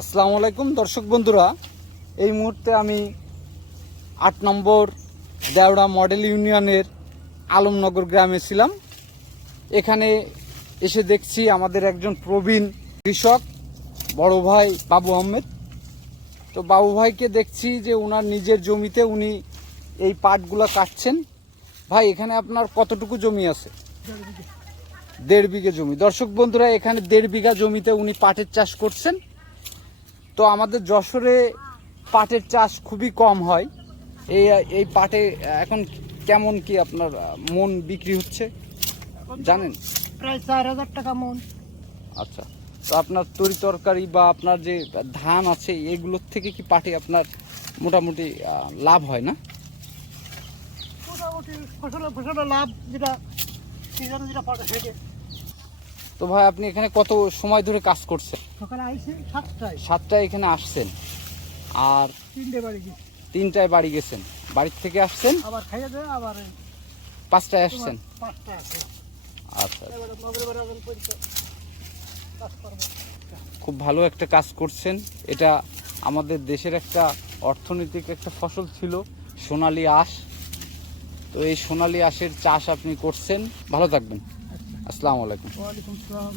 আসসালামু আলাইকুম দর্শক বন্ধুরা, এই মুহূর্তে আমি ৮ নম্বর দেওড়া মডেল ইউনিয়নের আলমনগর গ্রামে ছিলাম। এখানে এসে দেখছি আমাদের একজন প্রবীণ কৃষক বড় ভাই বাবু আহমেদ। তো বাবু ভাইকে দেখছি যে ওনার নিজের জমিতে উনি এই পাটগুলো কাটছেন। ভাই, এখানে আপনার কতটুকু জমি আছে? ১.৫ বিঘা জমি। দর্শক বন্ধুরা, এখানে ১.৫ বিঘা জমিতে উনি পাটের চাষ করছেন। তো আমাদের যশোরে পাটের চাষ খুবই কম হয়। এই পাটে এখন কেমন কি আপনার মন বিক্রি হচ্ছে জানেন? প্রায় ৪,০০০ টাকা মন। আচ্ছা, তো আপনার তরি তরকারি বা আপনার যে ধান আছে এগুলোর থেকে কি পাটে আপনার মোটামুটি লাভ হয় না? মোটামুটি ফসলে লাভ যেটা সিজনে যেটা পাটে সেটা। তো ভাই, আপনি এখানে কত সময় ধরে কাজ করছেন? সকালে আইসি ৭টায়। ৭টায় এখানে আসছেন আর ৩টে বাড়ি গেছি। ৩টায় বাড়ি গেছেন, বাড়ির থেকে আসছেন আবার খাইয়ে দেয়, আবার ৫টায় আসছেন। ৫টায় আসে। আচ্ছা, এবারে মগরবার আবার পরীক্ষা কাজ করবো। খুব ভালো একটা কাজ করছেন। এটা আমাদের দেশের একটা অর্থনৈতিক একটা ফসল ছিল, সোনালী আঁশ। তো এই সোনালী আঁশের চাষ আপনি করছেন। ভালো থাকবেন। আসসালামু আলাইকুম। ওয়ালাইকুম আসসালাম।